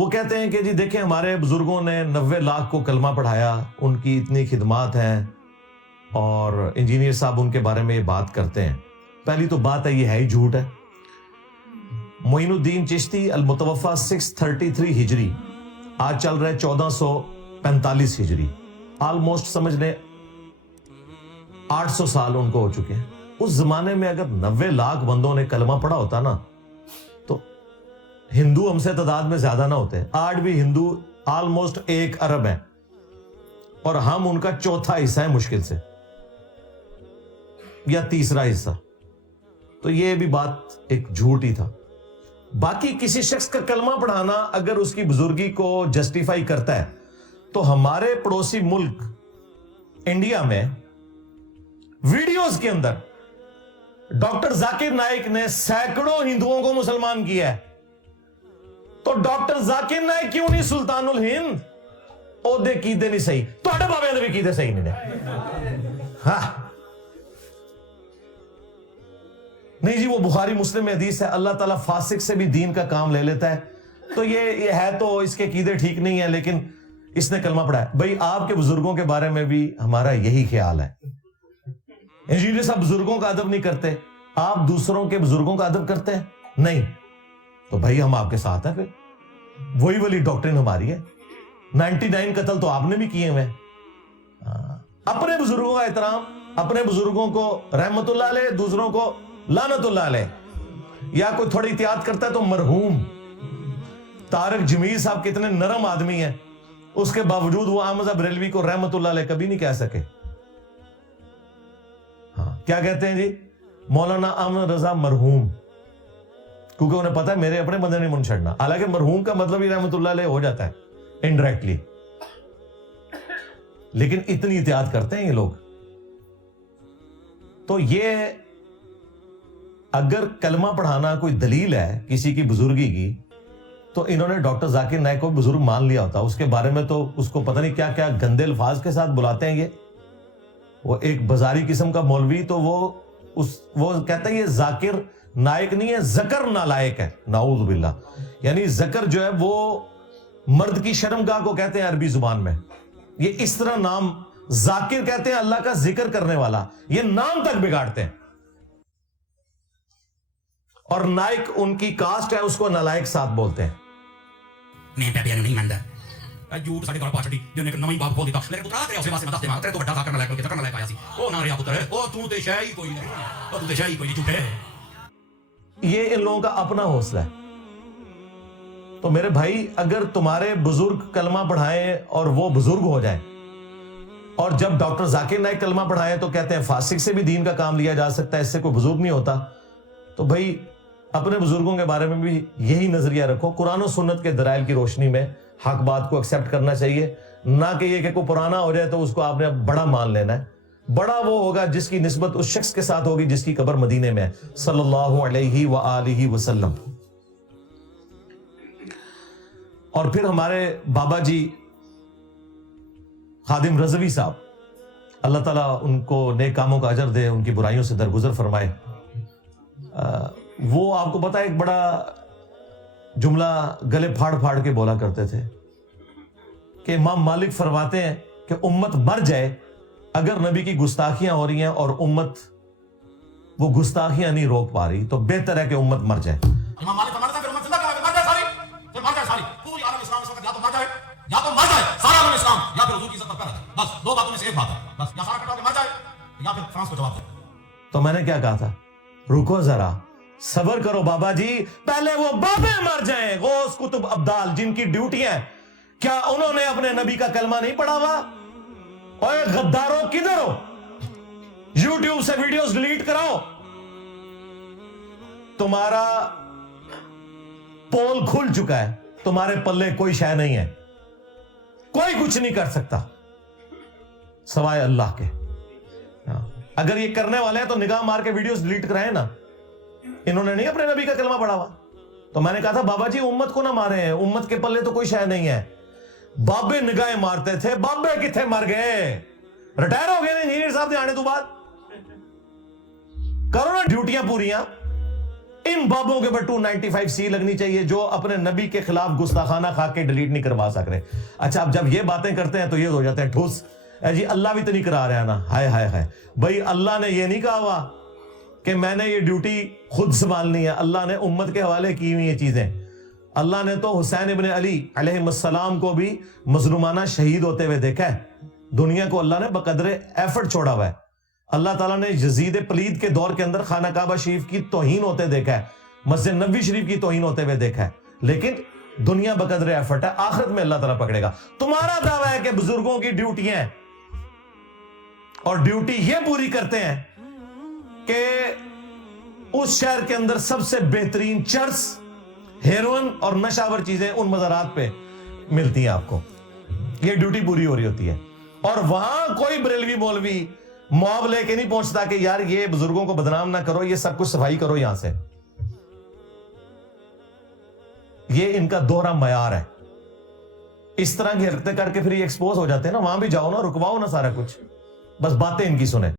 وہ کہتے ہیں کہ جی دیکھیں ہمارے بزرگوں نے 90 لاکھ کو کلمہ پڑھایا، ان کی اتنی خدمات ہیں، اور انجینئر صاحب ان کے بارے میں یہ بات کرتے ہیں. پہلی تو بات ہے یہ ہے ہی جھوٹ ہے. معین الدین چشتی المتوفا 633 ہجری، آج چل رہے 1445 ہجری، آلموسٹ سمجھ لیں 800 سال ان کو ہو چکے ہیں. اس زمانے میں اگر 90 لاکھ بندوں نے کلمہ پڑھا ہوتا نا تو ہندو ہم سے تعداد میں زیادہ نہ ہوتے. آج بھی ہندو آلموسٹ 1 ارب ہیں، اور ہم ان کا چوتھا حصہ ہے مشکل سے، یا تیسرا حصہ. تو یہ بھی بات ایک جھوٹ ہی تھا. باقی کسی شخص کا کلمہ پڑھانا اگر اس کی بزرگی کو جسٹیفائی کرتا ہے تو ہمارے پڑوسی ملک انڈیا میں ویڈیوز کے اندر ڈاکٹر ذاکر نائک نے سینکڑوں ہندوؤں کو مسلمان کیا ہے. تو ڈاکٹر ذاکر نائک کیوں نہیں سلطان الہند؟ عہدے کیتے نہیں صحیح، تواڈے بابے نے بھی کیتے صحیح نہیں. ہاں نہیں جی، وہ بخاری مسلم میں حدیث ہے، اللہ تعالیٰ فاسق سے بھی دین کا کام لے لیتا ہے. تو یہ ہے تو اس کے عقیدے ٹھیک نہیں ہے، لیکن اس نے کلمہ پڑھا ہے. بھائی آپ کے بزرگوں کے بارے میں بھی ہمارا یہی خیال ہے. انجینئر صاحب بزرگوں کا ادب نہیں کرتے، آپ دوسروں کے بزرگوں کا ادب کرتے ہیں؟ نہیں. تو بھائی ہم آپ کے ساتھ ہیں، پھر وہی والی ڈاکٹرن ہماری ہے. 99 قتل تو آپ نے بھی کیے ہوئے. اپنے بزرگوں کا احترام، اپنے بزرگوں کو رحمت اللہ علیہ، دوسروں کو لعنت اللہ علیہ. یا کوئی تھوڑی احتیاط کرتا ہے تو مرحوم طارق جمیل صاحب کتنے نرم آدمی ہیں، اس کے باوجود وہ احمد بریلوی کو رحمت اللہ علیہ کبھی نہیں کہہ سکے. ہاں کیا کہتے ہیں جی؟ مولانا احمد رضا مرحوم، کیونکہ انہیں پتا ہے میرے اپنے بندے نہیں من چھڑنا. حالانکہ مرحوم کا مطلب ہی رحمت اللہ علیہ ہو جاتا ہے انڈائریکٹلی، لیکن اتنی احتیاط کرتے ہیں یہ لوگ. تو یہ اگر کلمہ پڑھانا کوئی دلیل ہے کسی کی بزرگی کی، تو انہوں نے ڈاکٹر ذاکر نائک کو بزرگ مان لیا ہوتا. اس کے بارے میں تو اس کو پتہ نہیں کیا کیا گندے الفاظ کے ساتھ بلاتے ہیں. یہ وہ ایک بازاری قسم کا مولوی، تو وہ کہتا ہے یہ ذاکر نائک نہیں ہے، ذکر نالائک ہے. نعوذ باللہ. یعنی ذکر جو ہے وہ مرد کی شرمگاہ کو کہتے ہیں عربی زبان میں. یہ اس طرح نام ذاکر کہتے ہیں اللہ کا ذکر کرنے والا، یہ نام تک بگاڑتے ہیں. اور نائک ان کی کاسٹ ہے، اس کو نالائک ساتھ بولتے ہیں. میں پیار نہیں مانتا جھوٹ ساڈے گھر پاچڑی جن ایک نویں باب کھول دیتا میرے پترا تیرے اسے واسطے میں دس دے تیرے تو بڑا ذاکر نالائک کتنا نالائک آیا سی او نہ ریا پتر او تو تے شے ہی کوئی نہیں، او تو تے شے ہی کوئی نہیں، جھوٹے. یہ ان لوگوں کا اپنا حوصلہ ہے. تو میرے بھائی اگر تمہارے بزرگ کلمہ پڑھائیں اور وہ بزرگ ہو جائیں، اور جب ڈاکٹر ذاکر نائک کلمہ پڑھائیں تو کہتے ہیں فاسق سے بھی دین کا کام لیا جا سکتا ہے، اس سے کوئی بزرگ نہیں ہوتا. تو بھائی اپنے بزرگوں کے بارے میں بھی یہی نظریہ رکھو. قرآن و سنت کے دلائل کی روشنی میں حق بات کو ایکسپٹ کرنا چاہیے، نہ کہ یہ کہ کوئی پرانا ہو جائے تو اس کو آپ نے بڑا مان لینا ہے. بڑا وہ ہوگا جس کی نسبت اس شخص کے ساتھ ہوگی جس کی قبر مدینے میں ہے صلی اللہ علیہ وآلہ وسلم. اور پھر ہمارے بابا جی خادم رضوی صاحب، اللہ تعالیٰ ان کو نیک کاموں کا اجر دے، ان کی برائیوں سے درگزر فرمائے. وہ آپ کو پتا ہے ایک بڑا جملہ گلے پھاڑ پھاڑ کے بولا کرتے تھے کہ امام مالک فرماتے ہیں کہ امت مر جائے اگر نبی کی گستاخیاں ہو رہی ہیں اور امت وہ گستاخیاں نہیں روک پا رہی تو بہتر ہے کہ امت مر جائے. امام مالک فرماتا ہے پھر امت زندہ کرا مر جائے ساری، پھر مر جائے ساری پوری عالم اسلام اس وقت یا تو مر جائے یا تو مر جائے سارا عالم اسلام، یا پھر حضور کی عزت پر پیرا جائے. بس دو باتوں میں سے ایک بات ہے، بس یا سارا کٹا کے مر جائے یا پھر فرانس کو جواب دے. تو میں نے کیا کہا تھا؟ رکو ذرا، صبر کرو بابا جی، پہلے وہ بابے مر جائیں، غوث کتب ابدال جن کی ڈیوٹی ہے. کیا انہوں نے اپنے نبی کا کلمہ نہیں پڑھا ہوا؟ اوے غدارو کدھر ہو؟ یوٹیوب سے ویڈیوز ڈیلیٹ کراؤ. تمہارا پول کھل چکا ہے، تمہارے پلے کوئی شے نہیں ہے، کوئی کچھ نہیں کر سکتا سوائے اللہ کے. اگر یہ کرنے والے ہیں تو نگاہ مار کے ویڈیوز ڈیلیٹ کرائیں نا. انہوں نے نہیں اپنے نبی کا کلمہ پڑھا ہوا. تو میں نے کہا تھا بابا جی امت کو نہ مارے ہیں، امت کے پلے تو کوئی شے نہیں ہے. بابے نگاہیں مارتے تھے، بابے کتنے مر گئے؟ ریٹائر ہو گئے انجینئر صاحب دے آنے تو بعد. کرو نا ڈیوٹیاں پوریاں. ان بابوں کے اوپر 295C لگنی چاہیے جو اپنے نبی کے خلاف گستاخانہ خا کے ڈیلیٹ نہیں کروا سک رہے. اچھا اب جب یہ باتیں کرتے ہیں تو یہ ہو جاتے ہیں ٹھوس. جی اللہ بھی تو نہیں کرا رہا نا. ہائے ہائے ہائے بھائی, اللہ نے یہ نہیں کہا ہوا کہ میں نے یہ ڈیوٹی خود سنبھالنی ہے. اللہ نے امت کے حوالے کی ہوئی یہ چیزیں. اللہ نے تو حسین ابن علی علیہ السلام کو بھی مظلومانہ شہید ہوتے ہوئے دیکھا ہے. دنیا کو اللہ نے بقدر ایفرٹ چھوڑا ہوا ہے. اللہ تعالیٰ نے یزید پلید کے دور کے اندر خانہ کعبہ شریف کی توہین ہوتے دیکھا ہے, مسجد نبوی شریف کی توہین ہوتے ہوئے دیکھا ہے, لیکن دنیا بقدر ایفرٹ ہے. آخرت میں اللہ تعالیٰ پکڑے گا. تمہارا دعویٰ ہے کہ بزرگوں کی ڈیوٹیاں ہیں اور ڈیوٹی یہ پوری کرتے ہیں کہ اس شہر کے اندر سب سے بہترین چرس, ہیروئن اور نشاور چیزیں ان مزارات پہ ملتی ہیں آپ کو. یہ ڈیوٹی پوری ہو رہی ہوتی ہے. اور وہاں کوئی بریلوی مولوی موب لے کے نہیں پہنچتا کہ یار یہ بزرگوں کو بدنام نہ کرو, یہ سب کچھ صفائی کرو یہاں سے. یہ ان کا دوہرا معیار ہے. اس طرح کی حرکتیں کر کے پھر یہ ایکسپوز ہو جاتے ہیں نا. وہاں بھی جاؤ نا, رکواؤ نا سارا کچھ, بس باتیں ان کی سنیں.